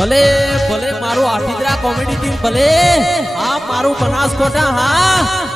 ભલે ભલે મારું આઠીદરા કોમેડી ટીમ ભલે હા મારું બનાસકોટા હા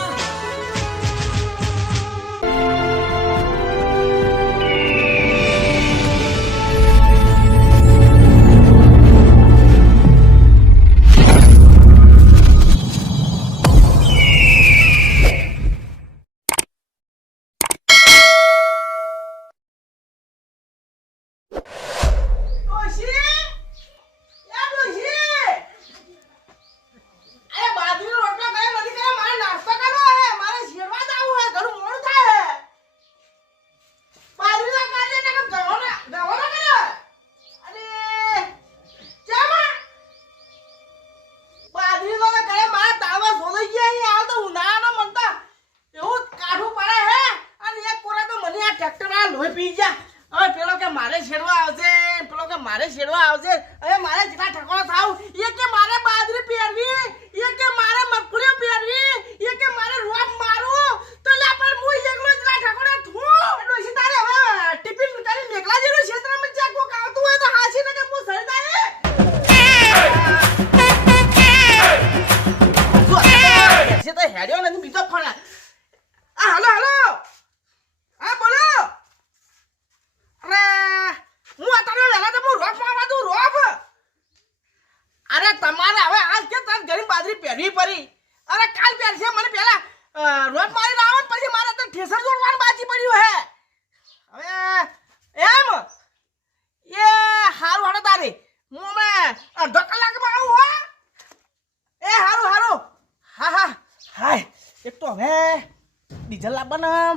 ડીઝલ લાવવાના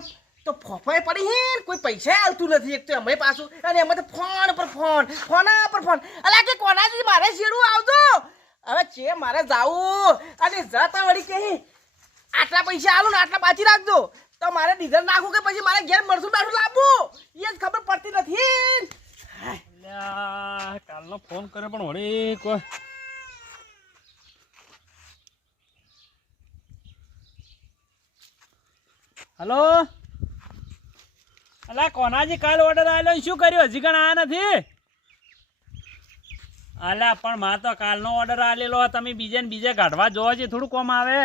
તો ફોફાઈ પડી હે કોઈ પૈસા આવતું નથી એક તો અમે પાછું અને એમાં તો ફોન પર ફોન અલા કે કોનાથી મારે શેડું આવતો હવે છે મારે જાવું અને જતા વળી કે આટલા પૈસા આલું ને આટલા બાજી રાખજો તો મારે ડીઝલ નાખું કે પછી મારે ઘેર મરસું દારૂ લાવવું એ જ ખબર પડતી નથી કાલનો ફોન કરે પણ વળી કોઈ હલો અલા કોનાજી કાલ ઓર્ડર આવેલો શું કર્યું હજી કણ આયા નથી અલા પણ મારે તો કાલનો ઓર્ડર આવેલો તમે બીજે ને બીજે કાઢવા જોવો છે થોડું કોમ આવે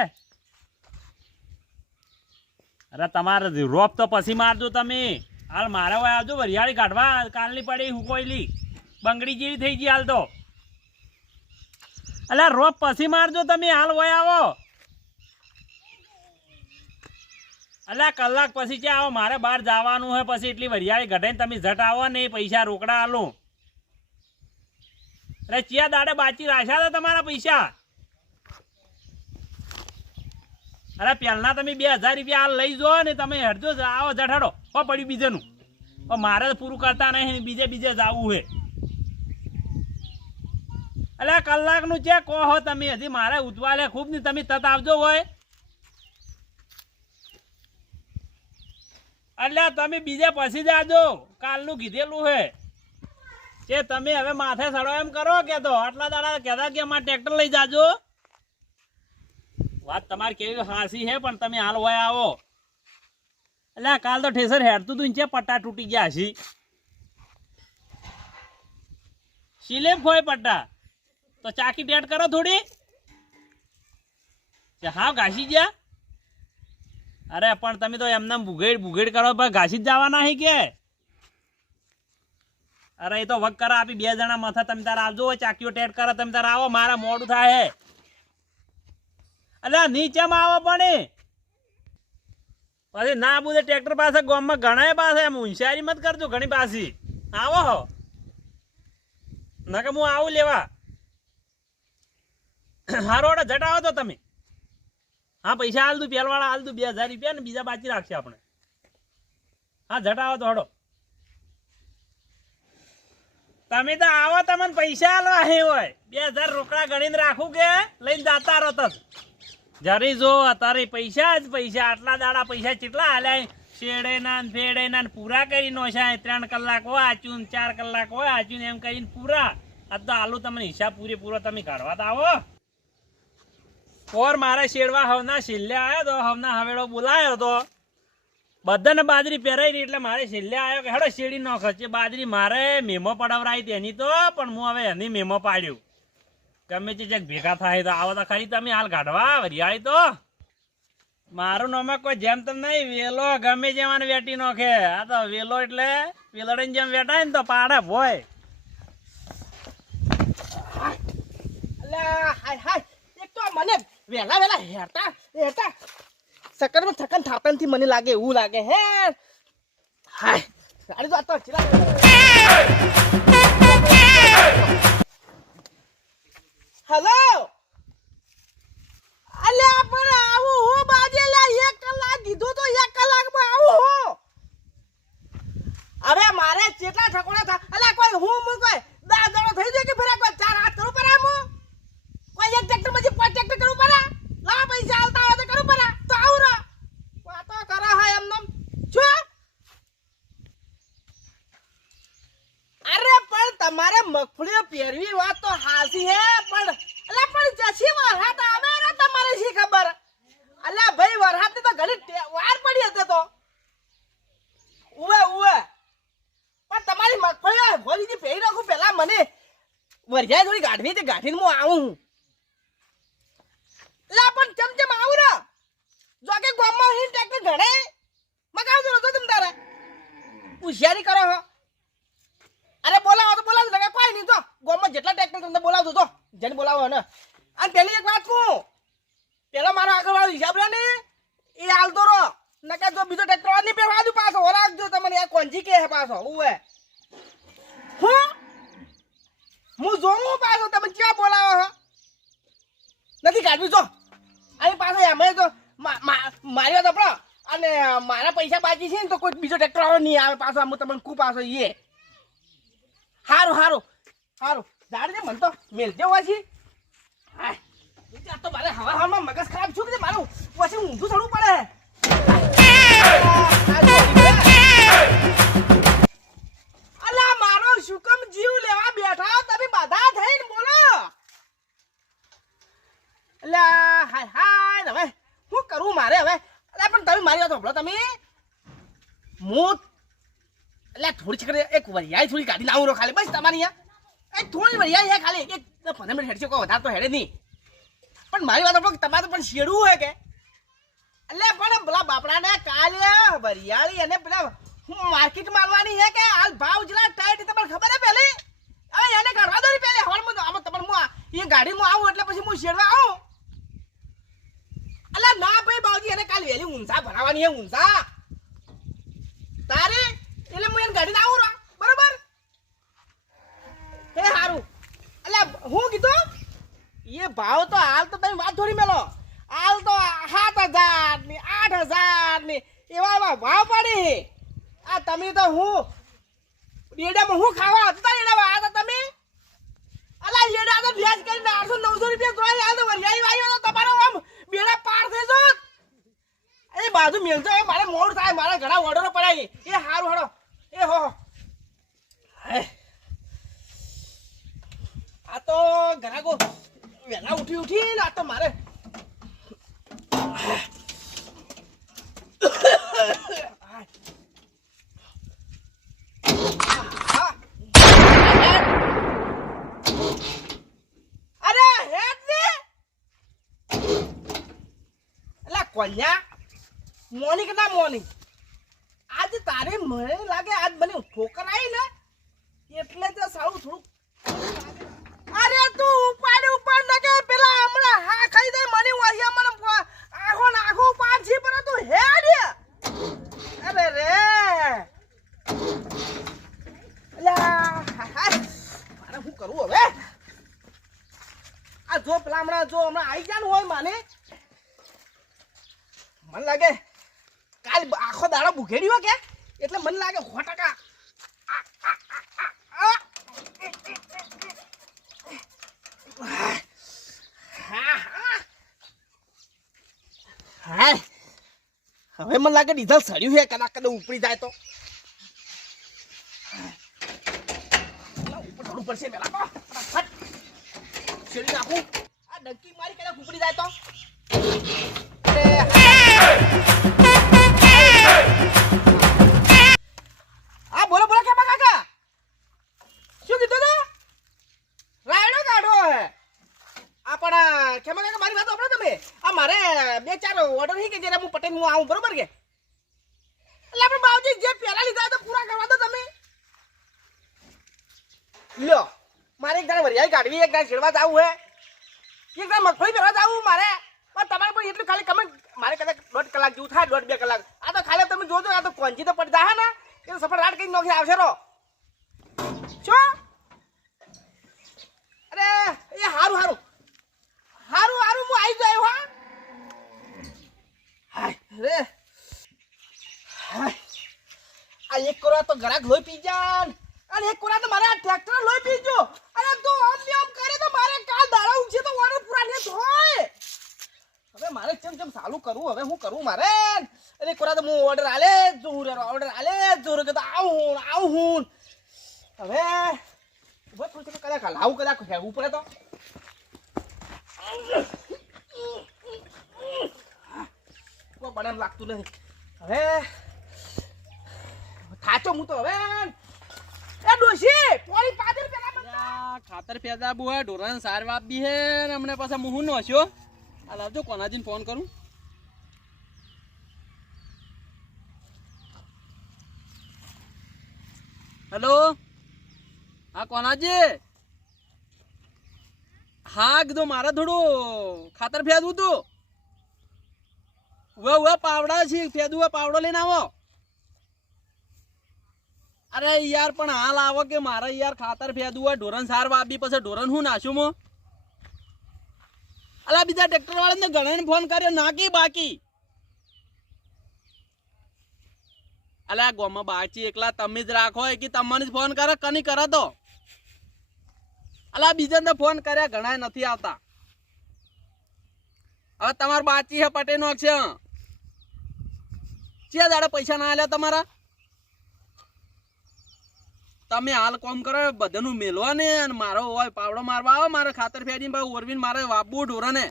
અરે તમારે રોપ તો પછી મારજો તમે હાલ મારે હોય આવજો વરિયાળી કાઢવા કાલની પડી હુકોઈલી બંગડી જેવી થઈ ગઈ હાલ તો અલા રોપ પછી મારજો તમે હાલ હોય આવો અલ્યા કલાક પછી ક્યાં આવો મારે બહાર જવાનું હોય પછી એટલી વરિયાળી ઘટાઈને તમે ઝટ આવો ને પૈસા રોકડા આલો અરે ચિયા દાડે બાચી રાખ્યા હતા તમારા પૈસા અરે પહેલા તમે 2000 રૂપિયા હાલ લઈ જો ને તમે હેડજો આવો જઠાડો પડ્યું બીજેનું મારે પૂરું કરતા નહીં બીજે જવું હે અલ્યા કલાકનું ચેક કહો તમે હજી મારે ઉતવાલે ખૂબ ને તમે તત આવજો હોય એટલે તમે બીજે પછી જાજો કાલનું કીધેલું હે કે તમે હવે માથે સડો એમ કરો કે તો આટલા દાડા કહેતા કે અમારે ટ્રેક્ટર લઈ જાજો વાત તમારી કેવી હાસી હે પણ તમે હાલ હોય આવો એટલે કાલ તો ઠેસર હેડતું તું છે પટ્ટા તૂટી ગયા હશી સિલેબ ખોય પટ્ટા તો ચાકી ટેટ કરો થોડી હા ઘાસી ગયા અરે પણ તમે તો એમને બુઘેડ કરો પણ ઘાસી જ જવાના હે કે અરે એ તો વક કરા આપી 2 જણા માથા તમે તારા આવજો ચાકીઓ ટેટ કરો તમે તારા આવો મારા મોડું થાય હે અલ્યા નીચેમાં આવો પણ પછી ના બુધે ટ્રેક્ટર પાસે ગામમાં ઘણા પાસે એમ હોશિયારી મત કરજો ઘણી પાછી આવો હો ના કે હું આવું લેવા હારો જટ આવો તો તમે હા પૈસા હાલ દઉં પેલવાળા હાલ દઉં 2000 રૂપિયા ને બીજા બાકી રાખશે આપણે હા જટાવો તો હડો તમે તો આવો તમને પૈસા હાલવા હે હોય 2000 રોકડા ગણીને રાખું કે લઈને જતા રહો તો જરી જો અત્યારે પૈસા જ પૈસા આટલા દાડા પૈસા કેટલા હાલ્યા શેડે ના ફેડે ના પૂરા કરી નોશાય 3 કલાક હોય આચું 4 કલાક હોય આચું એમ કરીને પૂરા આ તો આલુ તમને હિસાબ પૂરેપૂરો તમે કાઢવા તો આવો ઓર મારા શેડવા હવના છેલ્લે આવ્યો તો હવના હવેડો બોલાયો તો બધાને બાજરી પહેરાઈ એટલે મારે છેલ્લે આવ્યો કે હેડો શેડી નો ખર્ચે બાજરી મારે મેમો પડાવરાઈ તેની તો પણ હું હવે એની મેમો પાડ્યું ગમે તે જગ ભેગા થાય તો આવો તો ખરી તમે હાલ કાઢવા વરિયાળી તો મારું નામ કોઈ જેમ તેમ નહીં વેલો ગમે જેવાને વેટી નોખે આ તો વેલો એટલે વેલડીને જેમ વેટાય ને તો પાડે ભોય અલ્યા હાય હાય એક તો મને વેલા વેલા હેરતા સકરમાં થકન થાપન થી મને લાગે એવું લાગે હે હાય ગાડી તો આ તો ચલા હેલો અલ્યા પણ આવું હું બાજેલા 1 કલાક કીધું તો 1 કલાકમાં આવું હું હવે મારે કેટલા ઠકોણા થા અલ્યા કોઈ હું કોઈ 10 જણો થઈ જાય કે ફરે કોઈ 4 હાથ કરું પડે હું કોઈ એક ટ્રેક્ટર માં 5 ટ્રેક્ટર કરું પડે લા પૈસા આવતા હોય તો કરું પડે તો આવું રો વાતો કરે હે એમ નમ જો અરે પણ તમારે મગફળીઓ પહેરવી વાત તો હાસી હે પણ અલ્યા પણ જસી વરહાત આવે રે તમારે શી ખબર અલ્યા ભાઈ વરહાત તો ઘણી વાર પડી હતી તો ઉવે પણ તમારી મગફળીઓ ભોલીજી પહેરી રાખું પેલા મને વરજાય થોડી ગાઢવી તે ગાઢીને હું આવું લા પણ ચમચમ આવું રે જો કે ગામમાં હિન ટ્રેક્ટર ઘણે મગાવજો તો તમ તારે હોશિયારી કરો હો અરે બોલાવો તો બોલાવજો લગા કોઈ નહીં તો ગામમાં જેટલા ટ્રેક્ટર તમને બોલાવજો તો જેને બોલાવો ને અને પેલી એક વાત કહું પેલા મારો આગળવાળો હિસાબ રે ને એ હાલતો રહો નકા જો બીજો ટ્રેક્ટર નહીં પેવા દઉં પાછો ઓરાકજો તમને આ કોંજી કે હે પાછો ઉવે હું જોઉં પાછો તમે ક્યાં બોલાવો હો નથી કાઢવી જો અહીં પાછા અમે તો માર્યો તો પણ અને મારા પૈસા બાકી છે ને તો કોઈ બીજો ટ્રેક્ટર આવે નહીં આવે પાછો હું તમને કુ પાછો એ હારું ઝાડ દે મને તો મેલજો વાસી હા તો મારે હવામાં મગજ ખરાબ છું કે મારું પછી ઊંધું થડવું પડે અલા મારો શુકમ જીવ લેવા બેઠા તમે બધા થઈને બોલો અલ્યા હાય હવે શું કરું મારે હવે અલ્યા પણ તમે મારી વાત સાંભળો તમે હું અલ્યા થોડી ચકરે એક વરિયાળી થોડી ગાડી લાવું રો ખાલી બસ તમારી અહીંયા થોડી વરિયાળી હે ખાલી એક 15 મિનિટ હેડશે કોઈ વધારે તો હેડે નહીં પણ મારી વાત સાંભળો તમારે પણ શેડવું હોય કે અલ્યા પણ પેલા બાપડાને કાલે વરિયાળી અને પેલા હું માર્કેટ માલવાની હે કે હાલ ભાવ જલા ટાઈટ તમને ખબર હે પહેલી હવે એને કાઢવા દો પહેલી હવારમાં તો આમાં તમને હું એ ગાડીમાં આવું એટલે પછી હું શેડવા આવું અલ્યા ના ભાઈ બાવજી એને કાલ વેલી ઊંઝા ભરાવાની હે ઊંઝા તારે એટલે હું એને ગાડીને આવું રો બરોબર હે હારું અલ્યા હું કીધું એ ભાવ તો હાલ તો તમે વાત થોડી મેલો હાલ તો 7,000 ની 8,000 ની એવા ભાવ પડી આ તમે તો હું રેડામાં હું ખાવા હતા રેડા આ તો તમે અલા રેડા તો ભેજ કરીને 800-900 રૂપિયા જોઈ હાલ તો વરિયાળી વાયો તો તમારો આમ બેડા પાર થઈ જો એ બાજુ મેલજો મારે મોડ થાય મારા ઘણા ઓર્ડરો પડાય એ હારું હડો એ હો આ તો ઘરાકો વેલા ઉઠી ને આ તો મારે અરે હેડ ને એલા કોન્યા મોની કે ના મોની આજ તારે મને લાગે આજ મને ઠોકર આવી ને એટલે તો સારું થોડું અરે તું ઉપાડ નકે પેલા હમણાં હા ખાઈ દે મને વાહિયા મને આખો પાડ છે પર તું હેડ અરે રે અલ્યા હાય મારે શું કરું હવે આ જો પેલા હમણાં આવી જાનું હોય મને લાગે કાલ આખો દાડો ભૂખેડી હોય કે એટલે મને લાગે 100% હવે મને લાગે ડીઝલ સડ્યું છે કદાચ ઉપડી જાય તો ઉપર થોડું પડશે પેલા ફટાફટ શેરી નાખું આ ડંકી મારી કદાચ ઉપડી જાય તો આ બોલો કે કાકા શું કીધું તું રાયડો કાઢો હે તમારો ઓર્ડર નહીં કે જ્યારે હું પટેલ હું આવું બરોબર કે એટલે આપણે બાવજી જે પહેલા લીધા તો પૂરા કરવા દો તમે લ્યો મારે એક દાડે વરિયાળી કાઢવી એક દાડે છેડવા જવું હે એક દાડે મગફળી પહેરવા જવું મારે પણ તમારે પણ એટલું ખાલી કમે મારે કદાચ 1.5 કલાક જેવું થાય 1.5-2 કલાક આ તો ખાલી તમે જોજો આ તો કોંજી તો પડી જાય ને એ સફળ રાત કઈ નોખી આવશે રો શું અરે એ હારું હારું હારું હારું હું આવી જાય હા હાય રે હાય આ એક કોરા તો ગરાક લોહી પી જાન અને એક કોરા તો મારે આ ટ્રેક્ટર લોહી પીજો અરે તું આમ ને આમ કરે તો મારે કાલ દાડા ઉગશે તો ઓર્ડર પૂરા નહીં થાય હવે મારે કેમ કેમ ચાલુ કરું હવે હું કરું મારે અરે કોરા તો હું ઓર્ડર આલે જોર ઓર્ડર આલે જોર કે તો આવું હવે ઉભો થોડું કદાચ લાવું કદાચ હેવું પડે તો કોઈ બને એમ લાગતું નથી હવે થાચો હું તો હવે એ ડોશી પોણી પાદર પેલા ખાતર પેદા બુ હે ઢોરણ સાર વાપ બી હે ને હમણે પાછા મુહું નો હસ્યો આ લાવજો કોનાજીને ફોન કરું હેલો હા કોનાજી હા કીધું મારે થોડું ખાતર ફેદવું તું ઉવે પાવડા છે ફેદવું પાવડો લઈને આવો અરે યાર પણ હાલ આવો કે મારે યાર ખાતર ફેદવું હોય ઢોરણ સાર વાપી પછી ઢોરણ હું નાશું મો અલા બીજા ટ્રેક્ટર વાળાને ઘણાને ફોન કર્યો નાકી બાકી અલા ગોમાં બાકી એકલા તમે જ રાખો કે તમને જ ફોન કરે કની કરે તો અલા બીજાને ફોન કર્યા ઘણા નથી આવતા હવે તમાર બાકી હે પટેનો છે ચે દાડે પૈસા ના આલ્યા તમારા તમે હાલ કોમ કરો બધાનું મેલવા ને અને મારો હોય પાવડો મારવા આવો મારે ખાતર ફેરીને ભાઈ ઓરવીને મારે વાપવું ઢોરાને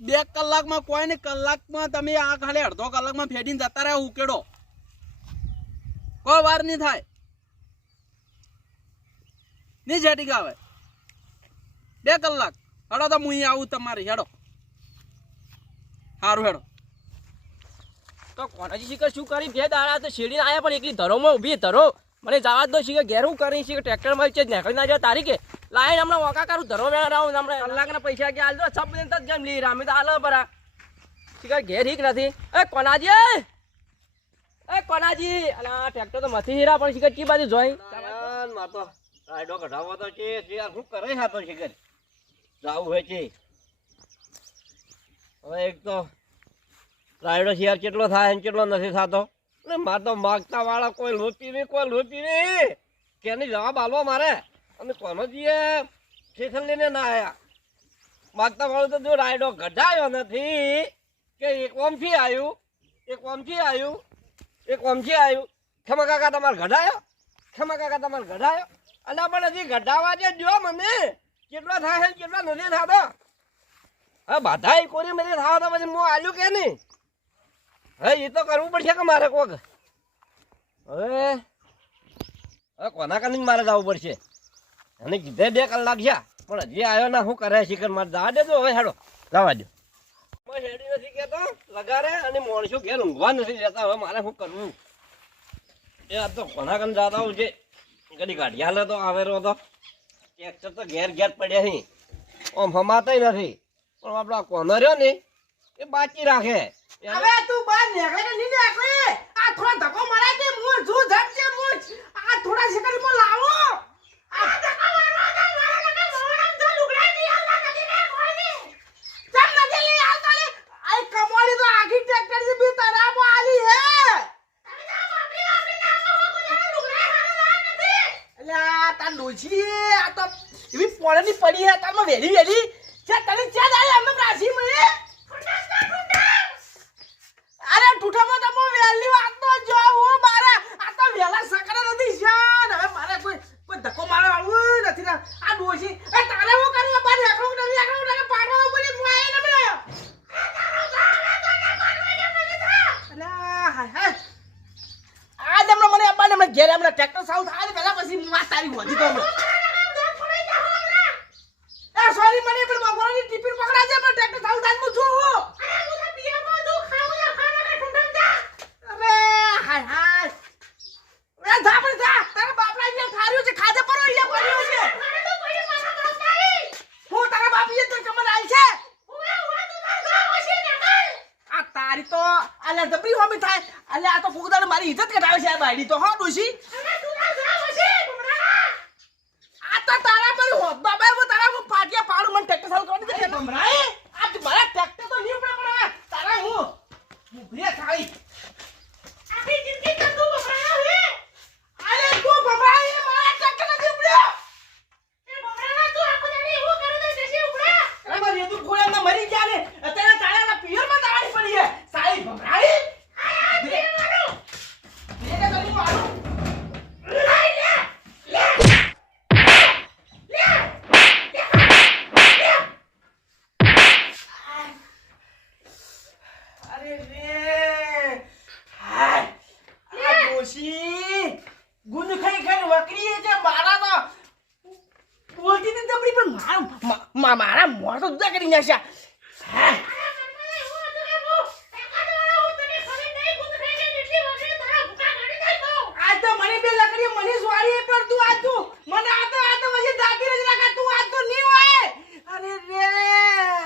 2 કલાકમાં કોઈ ને કલાકમાં તમે આ ખાલી અડધો કલાકમાં ફેરીને જતા રહ્યા ઉકેડો કોઈ વાર નહીં થાય નહીં જેટી ગાવે 2 કલાક હેડો તો હું અહીં આવું તમારી હેડો સારું હેડો તો કોનાજી શીખર શું કરી બે દાડા તો શેડીને આયા પણ એકલી ધરોમાં ઊભી ધરો મને જવા દો શીખર ઘેર હું કરી શીખર ટ્રેક્ટરમાં છે નીકળી ના જાય તારીખે લાઈન હમણાં વોકા કરું ધરો મેળા રાઉં હમણાં કલાકના પૈસા કે આલજો સબ દિન તક જેમ લી રામે તો આલો બરા શીખર ઘેર હીક નથી એ કોનાજી અલા ટ્રેક્ટર તો મથી હીરા પણ શીખર કી બાજુ જોઈ માતો રાયડો કઢાવો તો છે શું કરે છે તો શીખર જાવું હોય છે હવે એક તો રાયડો શેર કેટલો થાય ને કેટલો નથી થતો એટલે મારે તો માગતા વાળા કોઈ લોચી નહીં કેની જવાબ આલવો મારે અને કોનો જઈએ શેખર લઈને ના આવ્યા માગતા વાળો તો જો રાયડો ગઢાયો નથી કે એક ઓમથી આવ્યું ખમા કાકા તમારે ગઢાયો અને પણ હજી ગઢાવા જે જો મને કેટલો થાય છે કેટલો નથી થતો હવે બધા કોરી મને થાવ તો પછી હું આલ્યું કે નહીં હવે એ તો કરવું પડશે કે મારે કોક હવે કોના કની મારે જવું પડશે અને કીધે 2 કલાક છે પણ હજી આવ્યો ના શું કરે શીખર મારે જવા દેજો હવે હેડો જવા દો હેડી નથી કેતો લગારે અને માણસો ઘેર ઊંઘવા નથી જતા હવે મારે શું કરવું એ આ તો કોના કન જતા હું છે કદી ગાડિયા લે તો આવેલો તો ટ્રેક્ટર તો ઘેર પડ્યા નહીં આમ હમાતા નથી પણ આપડા કોનો રહ્યો ને એ બાકી રાખે હવે તું બાર નીકળે કે નહીં નીકળે આ થોડા ધક્કો મારે કે હું જો ઝટ છે હું આ થોડા સેકન્ડ માં લાવો આ ધક્કો મારવા દે મારા લગે મોરમ તો લુગડા નહીં આવતા નથી રે કોઈ ચમ નથી લે આવતા લે આ કમોડી તો આખી ટ્રેક્ટર થી બી તરાબો આલી હે તમે તો આપણી નાખો કોઈ લુગડા ખાવા નથી એટલે આ તા ડોછી આ તો એવી પોળની પડી હે તારમાં વેલી છે તને છે દાઈ અમે રાશી મળે અરે ટૂઠામાં તો વેલી વાત તો જો હું મારે આ તો વેલા સકરા નથી શાન હવે મારે કોઈ ધક્કો મારવા આવું નથી ને આ ડોશી એ તારે હું કરી બાર એકડું નથી પાડવા બોલી મોય ને બરે અલા હાય આ દમનો મને અબ્બાને મને ઘેર એમના ટ્રેક્ટર સાઉથ આ પહેલા પછી વાત તારી હોધી તો એ સોરી મને પણ બપોરની ટિફિન પકડાજે પણ ટ્રેક્ટર ચાલુ થાય હું છું અરે હાય હાય એ જા પણ જા તારા બાપરા અહીંયા ઠાર્યું છે ખાધે પરો અહીંયા પડ્યો છે હું તારા બાપીએ તો કમર આલ છે આ તારી તો અલ્યા જબરી હોમી થાય અલ્યા આ તો ફુગદાર મારી ઇજ્જત કઢાવે છે આ બાયડી તો હો ડોશી આ તો તારા પર હો બાબા હું તારા હું પાટિયા પાડું મને ટ્રેક્ટર ચાલુ કરી દે ભમરાએ આ મારા ટ્રેક્ટર તો નહીં પડે પણ તારા હું ભૂખિયા થાળી આખી જિંદગી તો તું ભમરા હે અરે તું ભમરા હે મારા ટ્રેક્ટર નથી ઉપડ્યો એ ભમરા તું આખો દાડી હું કરું દે દેશી ઉપડા અરે મારી તું ખોળે ના મરી ગયા ને અત્યારે તાળાના પિયર માં દાવાની પડી હે સાઈ ભમરાએ આ દે મારો દે કે તને મારું અરે રે હાય આ ડોશી ગુંદ ખાઈ ખાઈ વકરી છે મારા તો બોલતી નથી તબડી પણ મારા મોર તો જુદા કરી નાખ્યા હાય આજ તો મને બે લકડી મને સ્વારી પણ તું આજ તું મને આ તો પછી દાટી જ રાખા તું આજ તો નહીં હોય અરે રે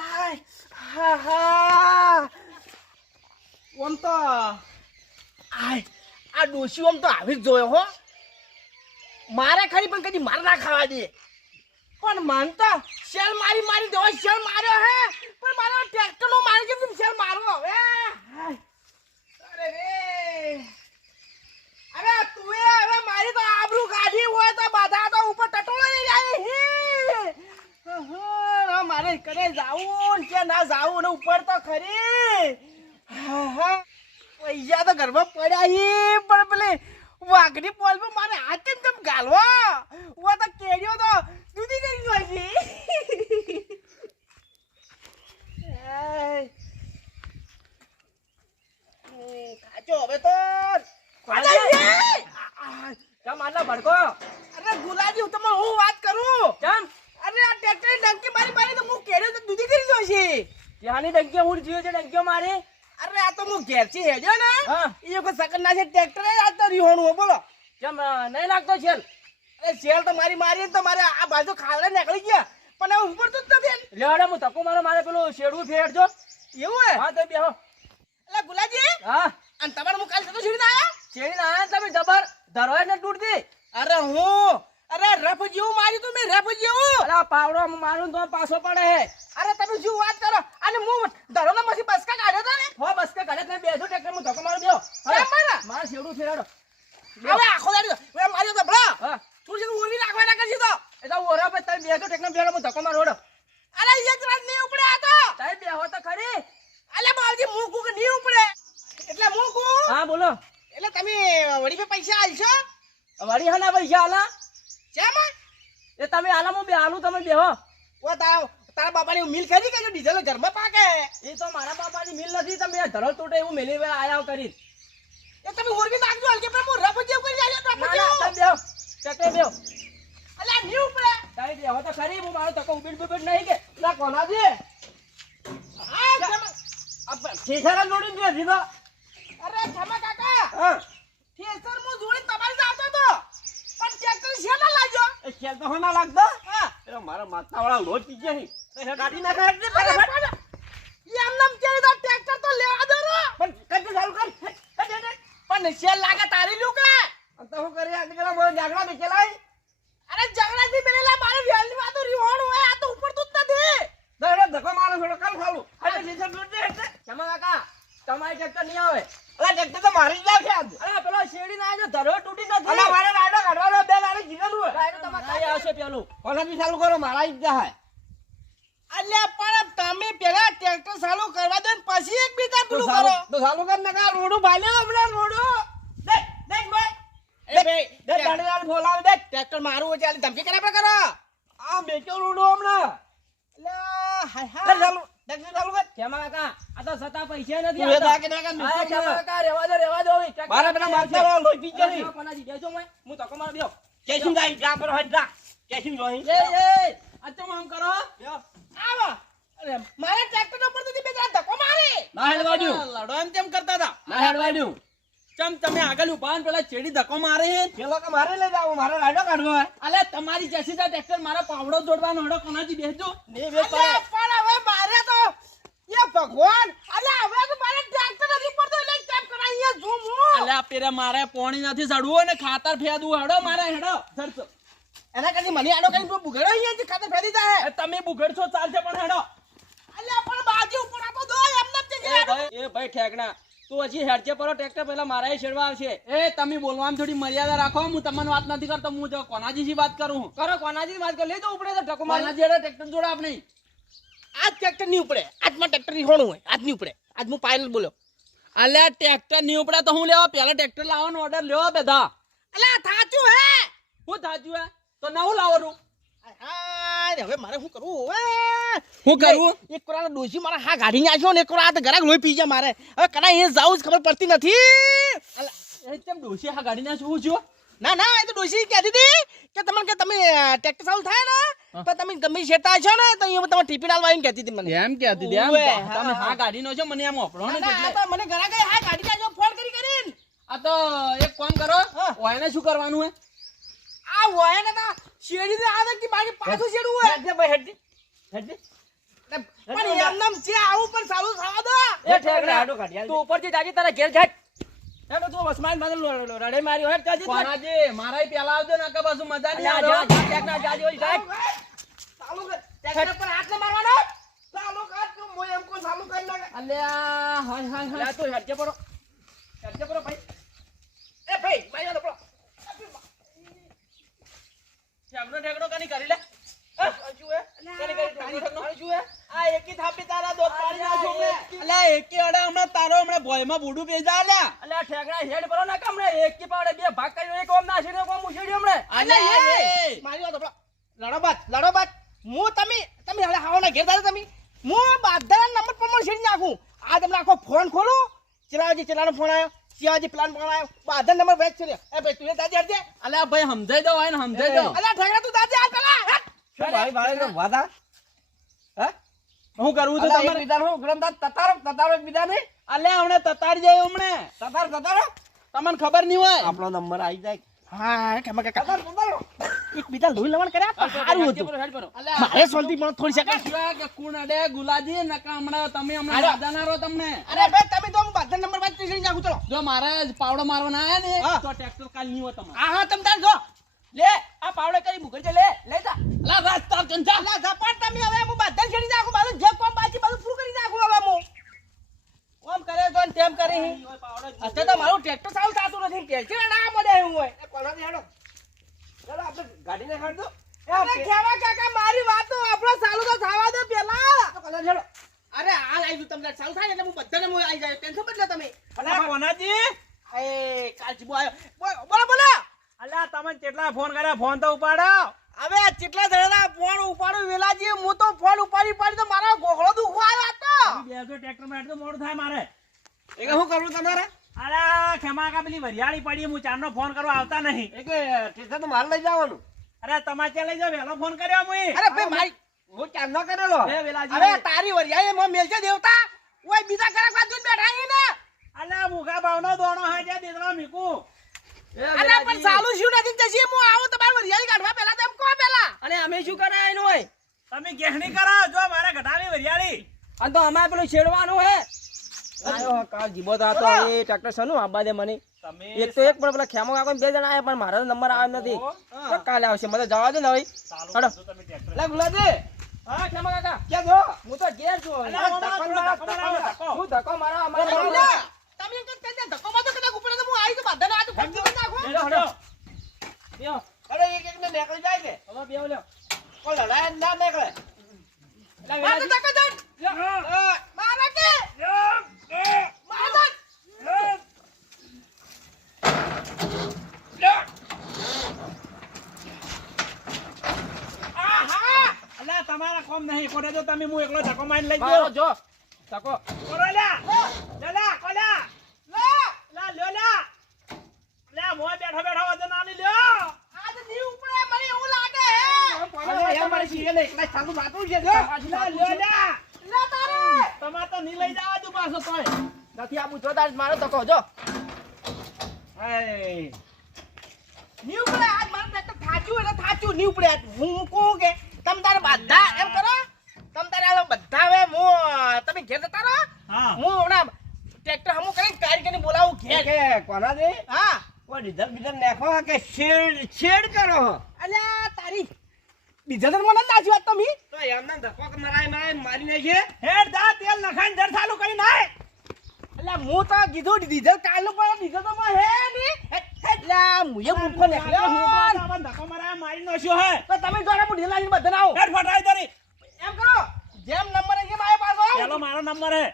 હાય હા હા ઓમ તો આય આ ડોશી ઓમ તો આવી જ જોયો હો મારે ખરી પણ કદી માર ના ખાવા દે પણ માનતા શેલ મારી મારી દેવો શેલ માર્યો હે પણ મારો ટ્રેક્ટર નો મારી કેમ શેલ મારો હવે હાય અરે રે અરે તું હવે મારી તો આબરૂ કાઢી હોય તો બધા તો ઉપર ટટોળો લઈ જાય હે મારે કને જાવું કે ના જાવું ને ઉપર તો ખરી પૈસા તો ઘરમાં પડ્યા પણ પેલે વાઘની પોલ પર મારે હાથ કેમ તેમ ગાલવા હું તો કેરીઓ તો દૂધી કરી હોય છે કાચો હવે તો કેમ આટલા ભડકો અરે ગુલાજી હું તમને હું વાત કરું કેમ અરે આ ટ્રેક્ટરની ડંકી મારી મારી તો હું કેરીઓ તો દૂધી કરી હોય છે ત્યાંની ડંકીઓ હું જીવે છે ડંકીઓ મારી અરે આ તો હું ઘેરથી હેડ્યો ને હા એ કોઈ સકન ના છે ટ્રેક્ટર આ તો રીહોણું હો બોલો કેમ નહીં લાગતો છેલ અરે શેલ તો મારી મારી તો મારે આ બાજુ ખાવડે નીકળી ગયા પણ હવે ઉપર તો જ નથી લેવાડે હું ધક્કો મારો મારે પેલું શેડવું ફેરજો એવું હે હા તો બેહો એટલે ગુલાજી હા અને તમારે હું કાલ તો છોડી આયા શેડીને આયા તમે જબર ધરોય ને તૂટતી અરે હું અરે રફ જેવું માર્યું તું મેં રફ જેવું અલા પાવડો મારું તો પાછો પડે હે અરે તમે શું વાત કરો અને હું ધરોના માંથી બસકા કાઢ્યો તો ને હો બસ કે ઘરે તમે બેસો ટ્રેક્ટર હું ધક્કો મારો બેહો કેમ મારા? મારા શેડવું ફેરાડો હવે આખો દાડી હવે માર્યો તો ભલા હા તું છે ઉરવી નાખવા ના કરજી તો એ તો ઓરા પર તમે બેસો ટ્રેક્ટર ફેરાડો હું ધક્કો મારો ઓડો અરે એક રાત નહીં ઉપડે આ તો તમે બેહો તો ખરી અલે બાવજી હું કુક નહીં ઉપડે એટલે હું કુ હા બોલો એટલે તમે વડી પે પૈસા આલશો વળી હા ના પૈસા આલા કેમ એ તમે આલા હું બે આલું તમે બેહો ઓ તારા બાપાની મિલ કરી કે જો ડીઝલ ઘરમાં પાકે એ તો મારા બાપાની મિલ નથી તમે ધરો તૂટે એવું મેલી આયા કરી એ તમે ઉરવી નાખજો હલકે પર હું રફ જેવું કરી આલ્યો તો ના ના તમે બેહો ટ્રેક્ટર બેહો અલે નહીં ઉપડે તમે બેહો તો ખરી હું મારો તકો ઉબીડ બુબીડ નહીં કે ના કોના દે હા કેમ ઠેસરા લોડી દે દીધો અરે ખમા કાકા હા થેસર હું જોડી તમારી આવતો તો પણ ટ્રેક્ટર છે ના લાગ્યો એ ખેલ તો હોના લાગતો હા એનો મારા માથા વાળા લોટ પીજે નહીં તો ગાડી નાખે એટલે અરે પણ એમ નામ કેરી તો ટ્રેક્ટર તો લેવા દો રો પણ કદી ચાલુ કર પણ શેલ લાગે તારી લ્યું કે તો હું કરી આ નીકળા મોય જાગડા બેચેલાય અરે ઝઘડાથી પેલા મારી વેલની વાતો રીહોણ હોય આ તો ઉપર તો જ નથી દરે ધક્કો મારો થોડો કાલ ખાલું એટલે ઠેસર લોટ દે એટલે કેમાં કાકા તમારી ટ્રેક્ટર નહીં આવે અરે ટ્રેક્ટર તો મારી જ લાગે આજ અરે પેલો શેડી ના આવ્યો ધરો તૂટી નથી અલા મારે રાડો કાઢવાનો બે દાડે જીવેલું હોય રાયડો તમારે કાંઈ આવશે પેલું કોનાથી ચાલુ કરો મારા ઈજા હે અલ્યા પણ તમે પેલા ટ્રેક્ટર ચાલુ કરવા દો ને પછી એક બીજા પેલું કરો તો ચાલુ કર નકા રોડું ભાલ્યો હમણાં રોડું દેખ દેખ ભાઈ એ ભાઈ દે ગાડીવાળ બોલાવ દે ટ્રેક્ટર મારું હોય ચાલી ધમકી કરે આપણે કરો આ બેચો રૂડો હમણાં અલ્યા હાય કર હાય ચાલુ ટ્રેક્ટર ચાલુ કર કેમાં કાકા આ તો સતા પૈસા નથી તું એ આવતા. દાગે દાગે હા, કેમાં કાકા રેવા દો હવે. ટ્રેક્ટર મારા પેલા માથા વાળા લોહી પી ગયા નહીં. કોના દી દેજો મોય? હું ધક્કો મારો દ્યો. કેશું ગાઈ જા પર હટ જા કેશું જોઈ એ આ ચમ આમ કરો આવો અરે મારે ટ્રેક્ટર ઉપર થી બે જણા ધક્કો મારે ના હેડવાડ્યું લડો એમ કેમ કરતા હતા ના હેડવાડ્યું ચમ તમે આગળ ઉભા ને પેલા ચેડી ધક્કો મારે છે પેલો કે મારે લઈ જાવ મારે રાડો કાઢવો હે અલે તમારી જેસી ટ્રેક્ટર મારા પાવડો જોડવાનો હડો કોનાથી બેસજો ને બે અરે પણ હવે મારે તો એ ભગવાન અલે હવે તો મારે ટ્રેક્ટર નથી પડતો એટલે કેમ કરાય અહીંયા ઝૂમ હું અલે આ પેરે મારે પોણી નથી ચડવું ને ખાતર ફેદવું હડો મારે હેડો સરસ એના કરતી મને આડો કરીને તું બુગડો અહીંયા થી ખાતે ફેરી જાય એ તમે બુઘડશો ચાલશે પણ હેડો અલે પણ બાજુ ઉપર આપો દો એમને જ છે એ ભાઈ ઠેકણા તું હજી હેડજે પરો ટ્રેક્ટર પેલા મારા છેડવા આવશે એ તમે બોલવામાં થોડી મર્યાદા રાખો હું તમને વાત નથી કરતો હું જો કોનાજીથી વાત કરું કરો કોનાજી વાત કર લે તો ઉપડે તો ઢકો મારી કોનાજી હેડો ટ્રેક્ટર જોડો આપણે આજ ટ્રેક્ટર નહીં ઉપડે આજમાં ટ્રેક્ટર ની હોણું હોય આજ નહીં ઉપડે આજ હું પાયલ બોલ્યો અલે ટ્રેક્ટર નહીં ઉપડે તો હું લેવા પેલા ટ્રેક્ટર લાવવાનો ઓર્ડર લેવો બેધા અલે થાચું હે હું થાચ્યું હે તો નવું લાવવાનું હાય હવે મારે શું કરવું હવે હું કરવું એક કોરા ડોસી મારા હા ગાડી નાખ્યો ને એક કોરા આ ઘરાક લોહી પી ગયા મારે હવે કના એ જાવું જ ખબર પડતી નથી અલે એ તેમ ડોશી આ ગાડીના શું છું ના ના એ તો ડોસી કહેતી હતી કે તમને કે તમે ટ્રેક્ટર ચાલુ થાય ને તો તમે ગમે શેતા છો ને તો અહીંયા તમે ટિફિન આલવા આવીને કહેતી હતી મને એમ કહેતી હતી એમ ઓવે, તમે હા. હા ગાડીનો છો મને એમ ઓપડો ને ના, આ એટલે. તો મને ઘરાક હા ગાડી નાખ્યો ફોન કરીને આ તો એક કામ કરો હા. ઓયને શું કરવાનું હે આ હોય ને તા શેડી ને આવે કે બાકી પાછું શેડું હોય હેડજે ભાઈ હેડજે હેડજે પણ એમનેમ છે આવું પણ ચાલુ થવા દો એ ઠેકણા રાડો કાઢી તું ઉપરથી જાજી તારા ઘેર જાય હેડો તું વસમાન માં રડે માર્યો હેડ જાજી તું. કોનાજી મારાય પેલા આવજો ને કે પાછું મજા નહીં અલ્યા, આવે જા, ઠેકણા જાજી ઓલી જાય ચાલુ કર ટ્રેક્ટર પર હાથ ન મારવાનો ચાલુ કર તું મોય એમ કો ચાલુ કર નાખ અલ્યા હાય હાય હાય અલ્યા તું હેડજે પરો હેડજે પરો ભાઈ એ ભાઈ મારી લો ઠેકડો ઠેકડો કની કરી લે આ એકી થાપી તારા દોત પાડી નાખ્યો હમણાં. અલ્યા એકી અડે હમણાં તારો હમણાં ભોયમાં બુડું પેજા અલ્યા અલ્યા ઠેકણા હેડ પરો ના કમણે એક કી પાવડે બે ભાગ કર્યો એક ઓમ ના છેડ્યો એક ઓમ ઉછેડ્યો હમણે અલ્યા એ. મારી વાત સાંભળો. લડો બાદ હું તમે હવે હાવના ઘેર દાદા તમે હું બાધા નંબર પ્રમાણે શેડી નાખું આ તમને આખો ફોન ખોલો ચલાનો ફોન આવ્યો શિવાજી પ્લાન ફોન આવ્યો બાધા નંબર વેચ છે એ ભાઈ તું દાદી હટજે અલ્યા ભાઈ સમજાઈ દો હોય ને સમજાઈ દો અલ્યા ઠેકડા તું દાદી હાલ પેલા હટ. શું ભાઈ ભાઈ નો વાદા હે હું કરવું છું અલા, એક તમારે બીજાનો ગ્રંથ તતારો એક બીજાને અલ્યા હમણાં તતારી જાય હમણે તતારો તમને ખબર નહીં હોય આપણો નંબર આવી જાય હા કેમ કે તતારો એક બીજા લોહી લવણ કર્યા તો સારું હેડજે હતું પરો હેડ પરો અલ્યા મારે શાંતિ પણ થોડી સેકન્ડ શિવા કે કુણ અડે ગુલાજી નકા હમણાં તમે હમણાં અરે. દાદા ના રહો તમને અરે ભાઈ તમે તો હું બાધા નંબર વેચ શેડી નાખું ચલો જો મારે જ પાવડો મારવાના આયા ને હા. તો ટ્રેક્ટર કાલ નહીં હોય તમારે હા તમે તાર જો લે આ પાવડે કરી મુકર છે લે લે જા અલ્યા રાસ્તા કંચા અલ્યા ઝપાટ તમે હવે હું બાધા શેડી નાખું બાજુ જે કોમ બાકી બધું પૂરું કરી નાખું હવે હું ઓમ કરે તો ને તેમ કરે અત્યારે તો મારું ટ્રેક્ટર ચાલુ થતું નથી પેલથી ના મળે એવું હોય કોનાથી હેડો ચાલો આપણે ગાડીને હેડ દો અરે ખેવા કાકા મારી વાત તો આપણો ચાલુ તો થવા દો પેલા કોનાથી હેડો અરે હાલ આવી જુ તમને ચાલુ થાય ને એટલે હું બધાને હું આવી જાય ટેન્શન બદલો તમે અલ્યા કોનાજી એ કાલજી આવ્યો બોલો બોલો અલ્યા તમે કેટલા ફોન કર્યા ફોન તો ઉપાડો હવે કેટલા જણા ફોન ઉપાડું વેલાજી હું તો ફોન ઉપાડી તો મારો ગોખળો દુખવા આવ્યો હતો બે જો ટ્રેક્ટર માં હેડ તો મોડું થાય મારે એ શું કરવું તમારે અરે ખેમાકા પેલી વરિયાળી પડી હું ચારનો ફોન કરવા આવતા નહીં એક ટેસ્ટ તો મારે લઈ જવાનું અરે તમારે ત્યાં લઈ જાઓ વહેલો ફોન કર્યો મુઈ અરે ભાઈ મારી હું ચાંદો કરેલો એ વેલાજી હવે તારી વરિયાએ મો મેલજે દેવતા ઓય બીજા કરાક બાજુ બેઠા હી ને અલ્યા મુખા ભાવનો દોણો હે જે દીકરો મીકું અરે પણ ચાલુ શું નથી જશે હું આવું તમારી વરિયાળી કાઢવા પહેલા તેમ કહો પહેલા અને અમે શું કરે એનું હોય તમે ગેહણી કરો જો મારે ઘટાવી વરિયાળી અને તો અમારે પેલું છેડવાનું હે આયો કાલ જીબો તો આ તો એ ટ્રેક્ટર સનું આબા દે મને તમે એક તો એક પણ પેલા ખેમો કાકો બે જણા આયા પણ મારો નંબર આવ્યો નથી તો કાલે આવશે મને જવા દે ને હવે ચાલુ હેડો. કરજો તમે ટ્રેક્ટર લે ગુલાજી હા ખેમો કાકા ક્યાં જો હું તો ઘેર છું હવે. અલ્યા, ઓમાં થોડા ખબર આવે, ધક્કો. હું ધક્કો મારો અમારે તમે એમ કહો કે ધક્કો મારતો કદાચ ઉપર તો હું આવી તો બાધાને આ તો ફટ કરી નાખું હેડો, હેડો. બેહો. અરે એક એક ને નીકળી જાય કે હવે બેહો લ્યો. કોઈ લડાય ના નીકળે એટલે મારે વેલાજી- ધક્કો દે મારા કે મારા આહા અલ્યા, તમારા કોમ નહીં કોને જો તમે હું એકલો ધક્કો મારીને લઈ મારો ગયો જો ધક્કો કોરો લ્યા લ્યા કોલ્યા લે લા લ્યો લ્યા લ્યા મોય બેઠો બેઠો વજન આલી લ્યો આજ ની ઉપડે મને એવું લાગે હે અરે યાર મારી છે ને એકલા ચાલુ માથું છે જો લે તારે તમારે તો નહીં લઈ જવા દઉં પાછો તોય. નથી આબુ જો તાર મારો ધક્કો જો હાય. ની ઉપડે આજ મારું ટ્રેક્ટર થાચ્યું એટલે થાચ્યું ની ઉપડે આજ. હું કહું કે તમ તારે બધા એમ કરો તમ તારે આ બધા હવે હું તમે ઘેર જતા રહો હા હું હમણાં ટ્રેક્ટર હમું કરીને કારીગરને બોલાવું ઘેર કે કોના દે હા કોઈ ડીઝલ બીઝલ નાખો કે શેડ કરો અલ્યા તારી બીજા દર મને નાચી વાત તમે તો એમને ધક્કો મરાય મારી નાખીએ હેડ જા તેલ નખાઈને જર ચાલુ કરી નાય. અલ્યા હું તો કીધું ડીઝલ કાલનું પણ ડીઝલ તો માં હે ની એટલે મુએ મૂર્ખો નીકળ્યો હું તો. આમાં ધક્કો મરાય મારી નાખ્યો હે. તો તમે જોડે હું ઢીલા લઈને બધા આવો હેડ ફટાઈ તારી. એમ કરો જેમ નંબર જેમ આવ્યો પાછો પેલો મારો નંબર હે.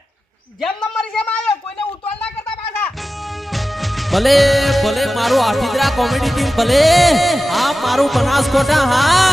જેમ નંબર જેમ આવ્યો કોઈને ઉતવાળ ના કરતા પાછા ભલે ભલે મારું આઠીદરા કોમેડી ટીમ ભલે હા મારું બનાસકોટા હા